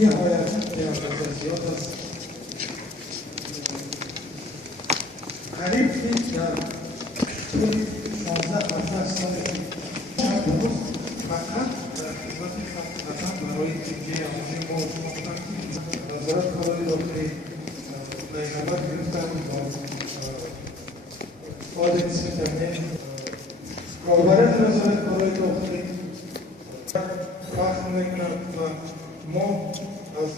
نهایت زیاد است. قریب در طول 16-17 سال شب روز فقط در خدمت وطن برای تیکه آموزش ما وزارت کارهای داخلی پیغمبر گرفتن با فعال نصف جمعه کاربران وزارت کارهای داخلی وقت میکنم و ما از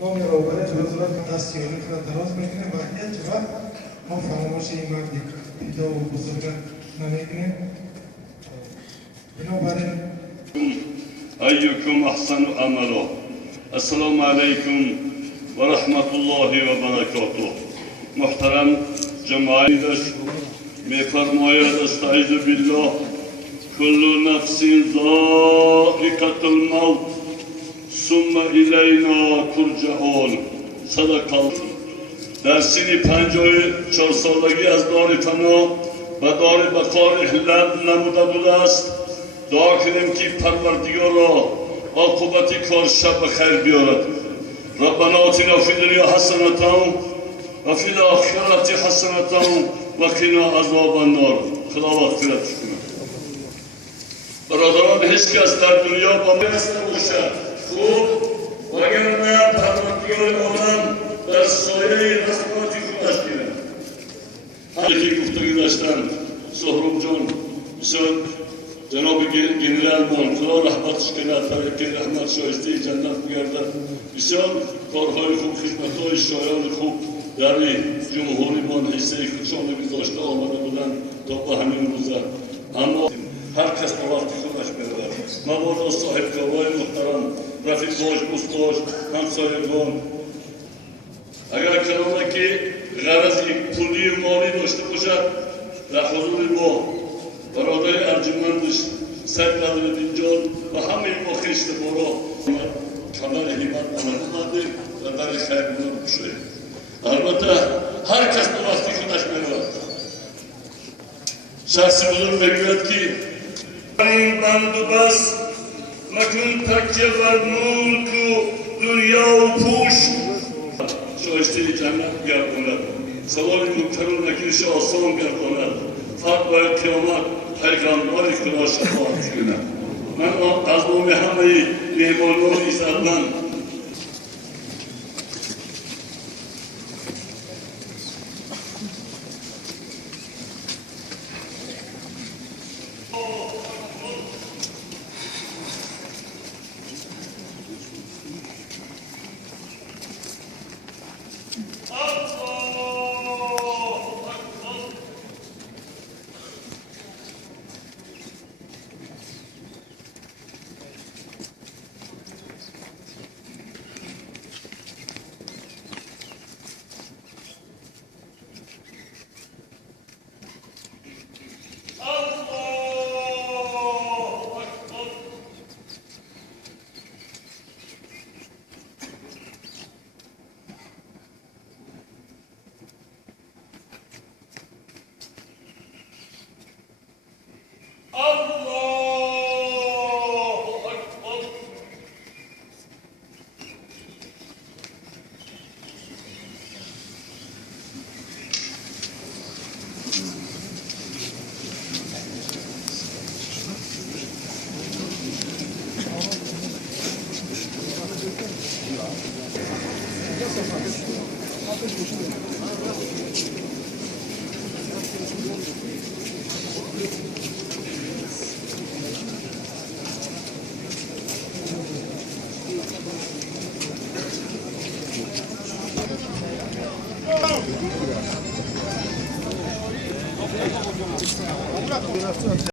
نام رهبر وزارت دستیاری را دراز میکنیم و هیچ وقت ما فراموش این مرد پیدا و بزرگ نمیکنیم. بنابراین أيكم أحسن عملا. السلام عليكم ورحمة الله وبركاته. محترم جماعت می‌فرماید استعیذ بالله كل نفس ذائقة الموت ثم إلينا ترجعون. صدق الله. در سن 54 سالگی از دار فنا و دار بقا رحلت نموده بوده است. دعا کنیم که پروردگار را عاقبت کار شب به خیر بیارد. ربنا آتنا فی الدنیا حسنة و فی الآخرة حسنة و قنا عذاب النار. خدا مغفرت کنه. برادران، هیچ کس در دنیا با ما نباشد خوب وگرنه پروردگار عالم در سایه رحمت خودش گیرد. یکی گفتگو داشتن سهراب جان بسیار جناب گنرال مان خدا رحمتش کنه، ترقی رحمت شایسته جنت بگردد. بسیار کارهای خوب، خدمت‌های شایان خوب در جمهوری مان حصه خودشان گذاشته آمده بودند تا به همین روزه. اما هر کس به وقت خودش برود. مبادا صاحب کارهای محترم، رفیقاش، دوستاش، همسایگان اگر کلامه که غرض پولی و مالی داشته باشد در حضور با برادر ارجمندش سید بدرالدین جان و همه ما خشت بارا کمر همت آمده و در خیر بودن بشه. البته هر کس به وقتی خودش برود. شخص بزرگ میگوید که این بند و بس مکن تکیه بر ملک و دنیا و پوش شایسته جنت گرداند. سوال مکرر نکیش آسان گرداند. فرد باید قیامت پیغمبر خدا شفاعت کند. من از نام همه مهمانان عزتمند